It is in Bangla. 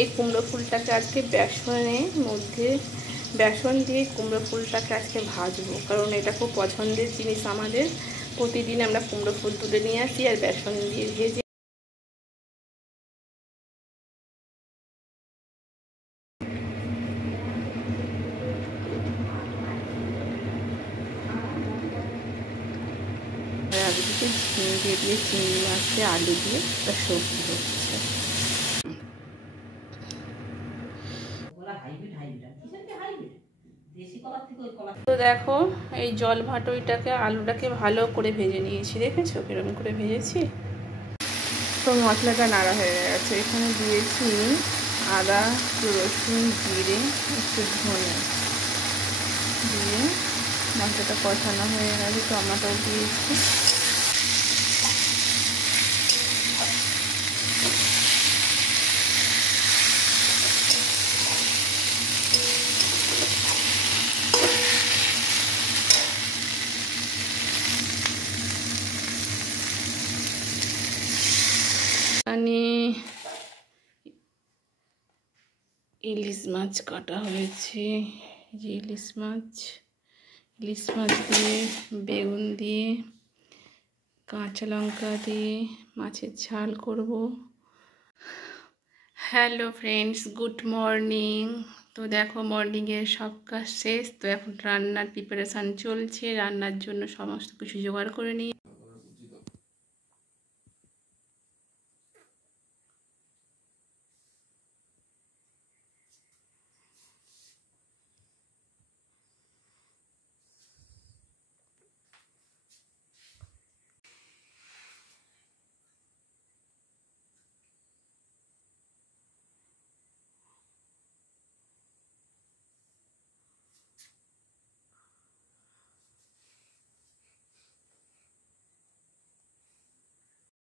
এই কুমড়ো ফুলটাকে আজকে বেসন দিয়ে কুমড়ো ফুলটাকে আজকে ভাজবো, কারণ এটা খুব পছন্দের জিনিস আমাদের। প্রতিদিন আমরা কুমড়ো ফুল তুলে নিয়ে আসি আর বেসন দিয়ে ভেজে আলুটিকে ঝিঙে দিয়ে চিংড়ি মাছ দিয়ে আলু দিয়ে একটা সবজি হচ্ছে। তো দেখো এই জল ভাটোইটাকে আলুটাকে ভালো করে ভেজে নিয়েছি, দেখেছো কিরকম করে ভেজেছি। তো মশলাটা নাড়া হয়ে গেছে, এখানে দিয়েছি আদা, রসুন, জিরে, একটু ধনে দিয়ে মশলাটা কষানো হয়ে গেছে। টমেটো দিয়েছি, এখানে ইলিশ মাছ কাটা হয়েছে। যে ইলিশ মাছ দিয়ে বেগুন দিয়ে কাঁচা লঙ্কা দিয়ে মাছের ঝাল করব। Hello friends, good morning. তো দেখো মর্নিংয়ের সব কাজ শেষ, তো এখন রান্নার প্রিপারেশান চলছে। রান্নার জন্য সমস্ত কিছু জোগাড় করে নিই।